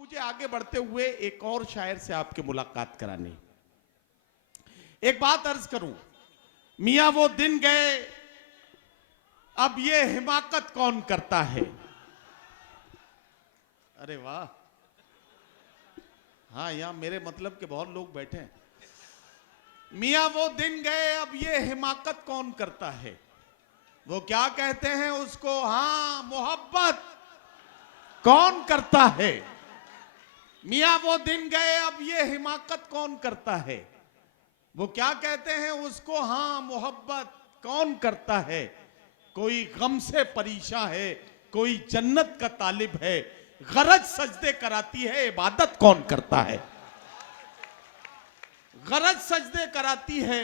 मुझे आगे बढ़ते हुए एक और शायर से आपकी मुलाकात करानी। एक बात अर्ज करूं, मियां वो दिन गए अब ये हिमाकत कौन करता है। अरे वाह, हाँ यहां मेरे मतलब के बहुत लोग बैठे हैं। मियां वो दिन गए अब ये हिमाकत कौन करता है। वो क्या कहते हैं उसको, हाँ मोहब्बत कौन करता है। मियां वो दिन गए अब ये हिमाकत कौन करता है। वो क्या कहते हैं उसको, हाँ मोहब्बत कौन करता है। कोई गम से परेशान है, कोई जन्नत का तालिब है, गरज सजदे कराती है, इबादत कौन करता है। गरज सजदे कराती है,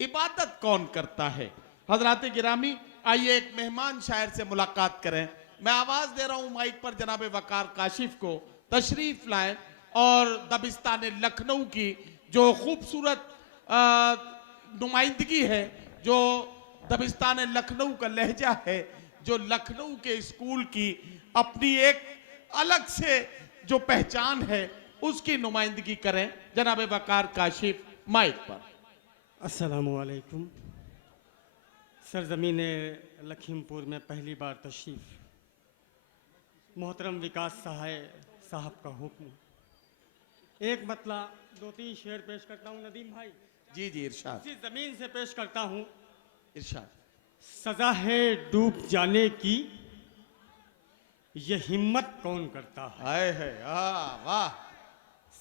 इबादत कौन करता है। हजरात गिरामी, आइए एक मेहमान शायर से मुलाकात करें। मैं आवाज दे रहा हूं माइक पर जनाब वकार काशिफ को, तशरीफ लाएं और दबिस्तान लखनऊ की जो खूबसूरत नुमाइंदगी है, जो दबिस्तान लखनऊ का लहजा है, जो लखनऊ के स्कूल की अपनी एक अलग से जो पहचान है, उसकी नुमाइंदगी करें। जनाब वकार काशिफ माइक पर। अस्सलामु अलैकुम। सरजमीन लखीमपुर में पहली बार तशरीफ़, मोहतरम विकास साहब का हुक्म। एक मतला दो तीन शेर पेश करता हूँ नदीम भाई। जी जी इरशाद। इसी ज़मीन से पेश करता हूँ। इरशाद। सज़ा है डूब जाने की, ये हिम्मत कौन करता है। हाय है, वाह।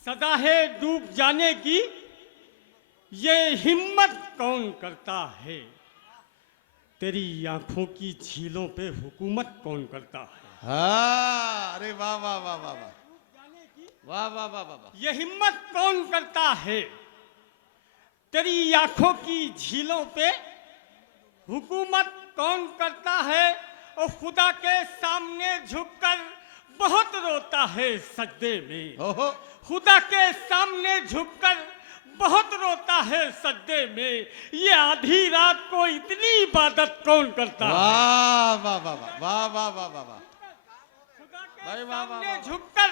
सज़ा है डूब जाने की, ये हिम्मत कौन करता है। तेरी आंखों की झीलों पे हुकूमत कौन करता है। हाँ, अरे वाह वाह वाह वाह वाह वाह वाह वाह वाह वाह। ये हिम्मत कौन करता है। तेरी आंखों की झीलों पे हुकूमत कौन करता है। और खुदा के सामने झुककर बहुत रोता है सजदे में। ओहो। खुदा के सामने झुककर बहुत रोता है सजदे में। ये आधी रात को इतनी इबादत कौन करता है। वाह वाह वाह वाह वाह वाह वाह वाह। खुदा के भाई वाह, वाह, सामने वाह, वाह। झुककर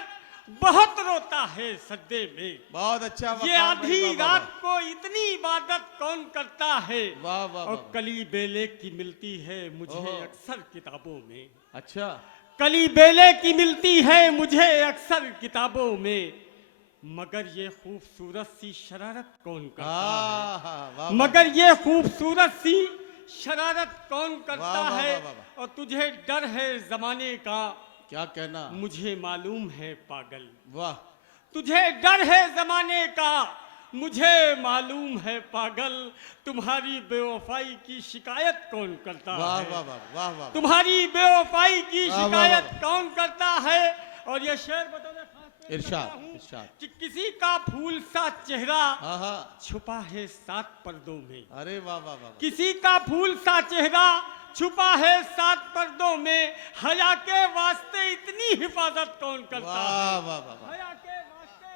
बहुत रोता है सजदे में। बहुत अच्छा। ये आधी रात को इतनी इबादत कौन करता है। वाह वाह और वाह। कली बेले की मिलती है मुझे ओहो। अक्सर किताबों में। अच्छा। कली बेले की मिलती है मुझे अक्सर किताबों में। मगर ये खूबसूरत सी शरारत कौन करता है। मगर ये खूबसूरत सी शरारत कौन करता वाह, वाह, है। वाह, वाह। और तुझे डर है जमाने का, क्या कहना। मुझे मालूम है पागल। वाह। तुझे डर है जमाने का, मुझे मालूम है पागल। तुम्हारी बेवफाई की शिकायत कौन करता वाह है। वाह वाह वाह वाह। तुम्हारी बेवफाई की वाह, वाह, शिकायत वाह। कौन करता है। और ये शेर बताने इरशाद इरशाद। कि किसी का फूल सा चेहरा हाँ हाँ। छुपा है 7 पर्दों में। अरे वाह वाह वाह। किसी का फूल सा चेहरा छुपा है 7 पर्दों में। हया के वास्ते इतनी हिफाजत कौन करता है। वाह वाह वाह। हया के वास्ते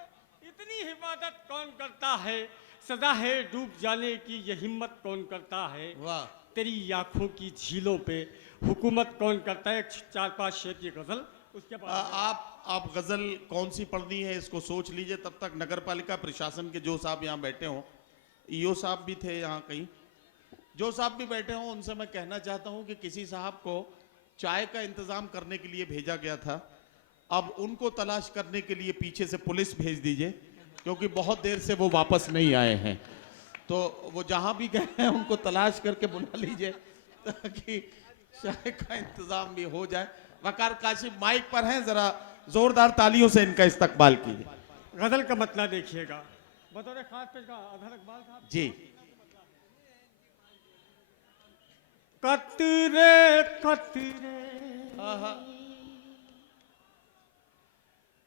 इतनी हिफाजत कौन करता है। सजा है डूब जाने की, ये हिम्मत कौन करता है। वाह। तेरी आंखों की झीलों पे हुकूमत कौन करता है। 4-5 शेर की गजल, उसके बाद आप गजल कौन सी पढ़नी है इसको सोच लीजिए। तब तक नगर पालिका प्रशासन के जो साहब यहाँ बैठे हों, ईओ साहब भी थे यहाँ कहीं, जो साहब भी बैठे हों, उनसे मैं कहना चाहता हूँ कि किसी साहब को चाय का इंतजाम करने के लिए भेजा गया था, अब उनको तलाश करने के लिए पीछे से पुलिस भेज दीजिए, क्योंकि बहुत देर से वो वापस नहीं आए हैं। तो वो जहाँ भी गए हैं उनको तलाश करके बुला लीजिए ताकि चाय का इंतजाम भी हो जाए। वकार काशिफ माइक पर हैं, जरा जोरदार तालियों से इनका इस्तकबाल कीजिए। गजल का मतलब देखिएगा बतौर खास पेश का अदहर इकबाल साहब जी। कतरे कतरे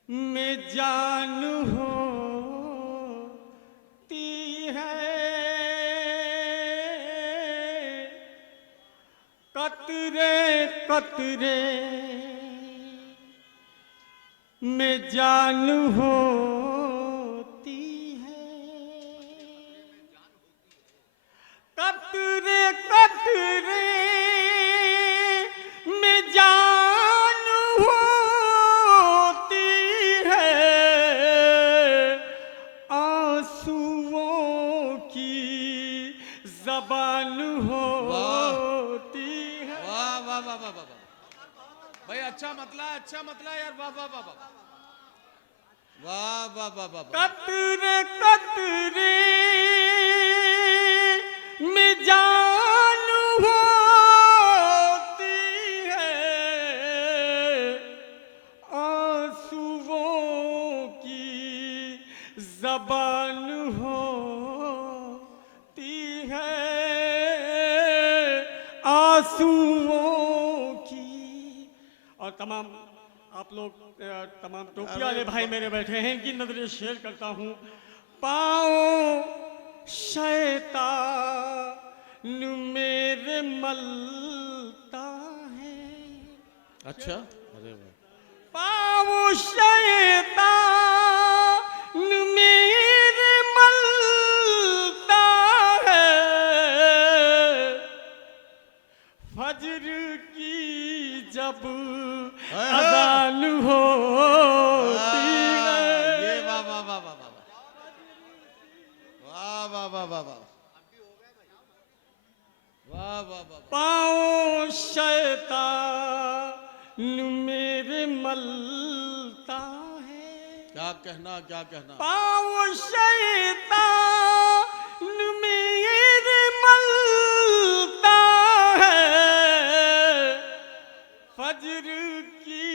में जान होती है। कतरे कतरे में जान होती है। कतरे कतरे में जान होती है। वाह वाह वाह वाह। कतरे कतरे में जान होती है, आंसुओं की जबान होती है, आंसुओं की। और तमाम आप लोग तमाम टोपी वाले भाई मेरे बैठे हैं, इनकी नजरें शेयर करता हूँ। पाओ शैतान मेरे मलता है। अच्छा, अरे वाह। पाओ शैतान मेरे मलता है, फजर की जब अजान होती है। ये वाह वाह वाह वाह वाह वाह वाह वाह वाह वाह वाह वाह वाह। पाओ शैतान मेरे मलता है। क्या कहना, क्या कहना। पाओ शैतान मेरे मलता है, फजर की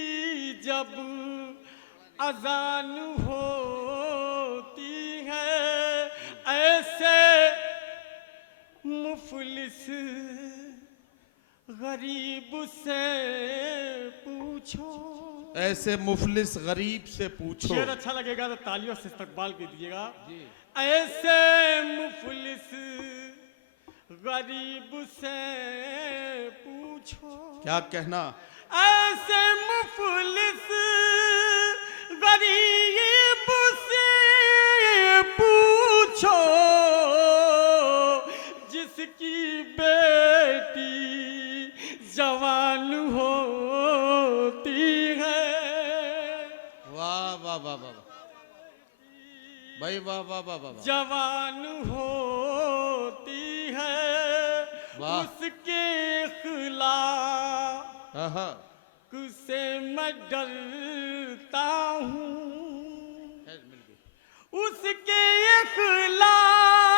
जब अजान होती है, ऐसे मुफलिस गरीब से पूछो। ऐसे मुफलिस गरीब से पूछो। शेर अच्छा लगेगा तो तालियों से इस्तकबाल कीजिएगा। ऐसे मुफलिस गरीब से पूछो। क्या कहना। ऐसे मुफलिस गरीब से पूछो, जिसकी बेटी जवान होती है। वाह वाह वाह वाह भाई, वाह वाह वाह वाह। जवान होती है, वाह। उसके खिलाफ हाँ, से मैं डरता हूँ, उसके अखलाक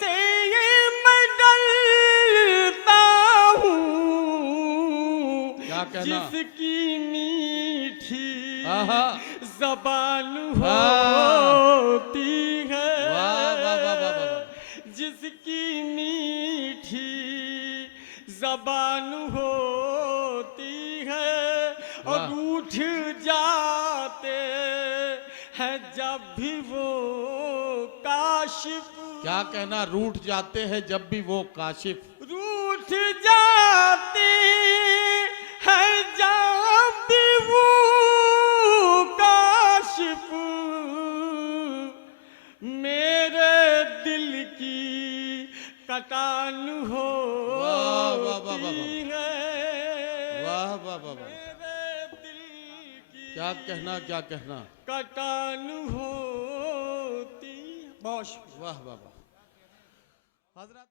से मैं डरता हूँ। क्या कहना। जिसकी मीठी आहा। जबान वाह। होती है, वाह वाह वाह वाह वाह। जिसकी मीठी जबान होती है, और वाह। रूठ जाते हैं जब भी वो काशिफ। क्या कहना। रूठ जाते हैं जब भी वो काशिफ। रूठ जाते हैं जब भी वो काशिफ, मेरे दिल की कटान वाह वाह वाह वाह होती है। वाह वाह वाह वाह। मेरे दिल की क्या कहना, क्या कहना। कटान होती। बहुत शुक्रिया। वाह वाह वाह। हजरत